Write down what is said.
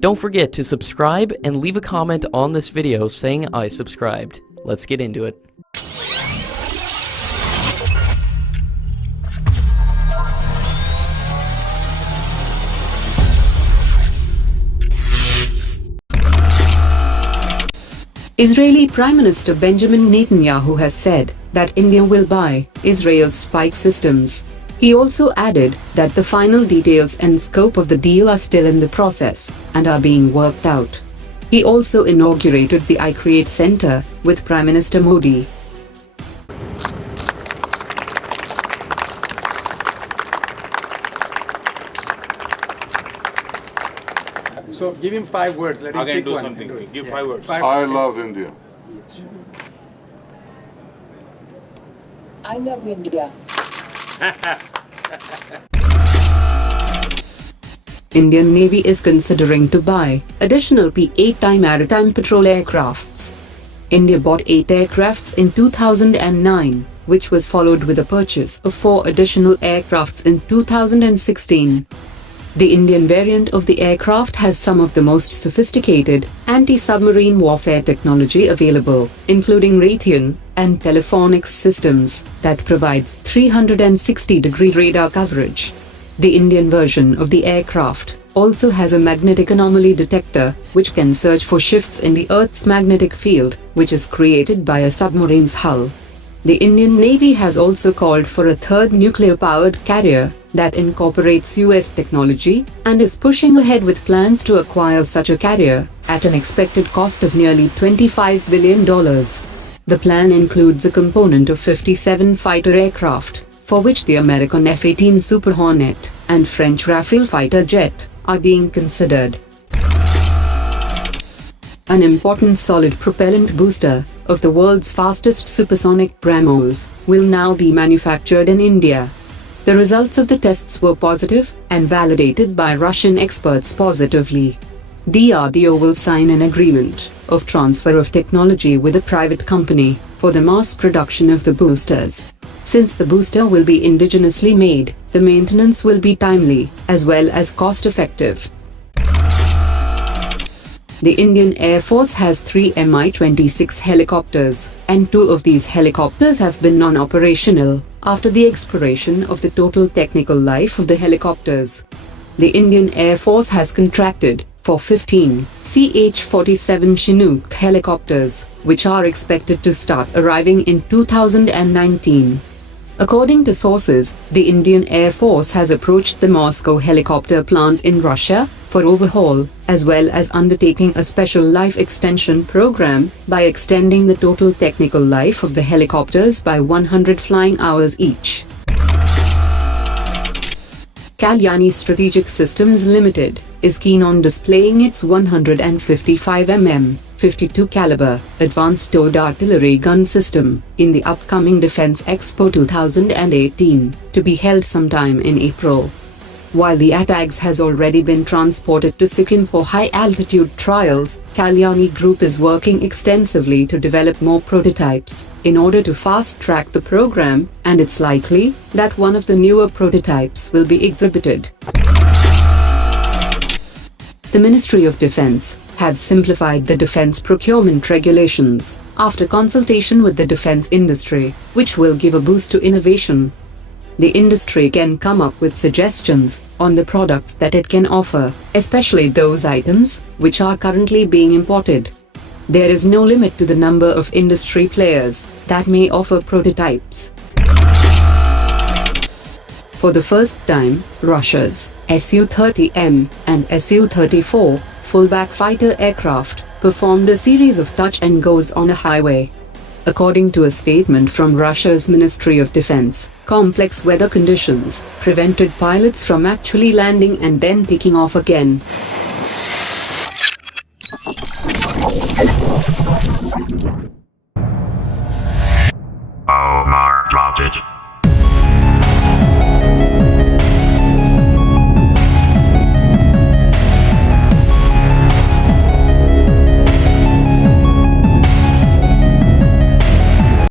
Don't forget to subscribe and leave a comment on this video saying I subscribed. Let's get into it. Israeli Prime Minister Benjamin Netanyahu has said that India will buy Israel's spike systems. He also added that the final details and scope of the deal are still in the process and are being worked out. He also inaugurated the iCreate Center with Prime Minister Modi. So give him 5 words. Let him Again, pick do one. something. Give 5 words. I love India. I love India. Indian Navy is considering to buy additional P8i maritime patrol aircrafts. India bought 8 aircrafts in 2009, which was followed with a purchase of 4 additional aircrafts in 2016. The Indian variant of the aircraft has some of the most sophisticated anti-submarine warfare technology available, including Raytheon and Telephonics systems that provides 360-degree radar coverage. The Indian version of the aircraft also has a magnetic anomaly detector which can search for shifts in the Earth's magnetic field, which is created by a submarine's hull. The Indian Navy has also called for a third nuclear-powered carrier that incorporates US technology and is pushing ahead with plans to acquire such a carrier at an expected cost of nearly $25 billion. The plan includes a component of 57 fighter aircraft, for which the American F-18 Super Hornet and French Rafale fighter jet are being considered. An important solid propellant booster of the world's fastest supersonic Brahmos will now be manufactured in India. The results of the tests were positive and validated by Russian experts positively. DRDO will sign an agreement of transfer of technology with a private company for the mass production of the boosters. Since the booster will be indigenously made, the maintenance will be timely as well as cost-effective. The Indian Air Force has 3 Mi-26 helicopters, and 2 of these helicopters have been non-operational after the expiration of the total technical life of the helicopters. The Indian Air Force has contracted for 15 CH-47 Chinook helicopters, which are expected to start arriving in 2019. According to sources, the Indian Air Force has approached the Moscow helicopter plant in Russia for overhaul, as well as undertaking a special life extension program by extending the total technical life of the helicopters by 100 flying hours each. Kalyani Strategic Systems Limited is keen on displaying its 155 mm 52 caliber advanced towed artillery gun system in the upcoming Defense Expo 2018, to be held sometime in April. While the ATAGS has already been transported to Sikkim for high-altitude trials, Kalyani Group is working extensively to develop more prototypes in order to fast-track the program, and it's likely that one of the newer prototypes will be exhibited. The Ministry of Defense have simplified the defense procurement regulations after consultation with the defense industry, which will give a boost to innovation. The industry can come up with suggestions on the products that it can offer, especially those items which are currently being imported. There is no limit to the number of industry players that may offer prototypes. For the first time, Russia's Su-30M and Su-34 fullback fighter aircraft performed a series of touch-and-goes on a highway. According to a statement from Russia's Ministry of Defense, complex weather conditions prevented pilots from actually landing and then taking off again. Omar dropped it.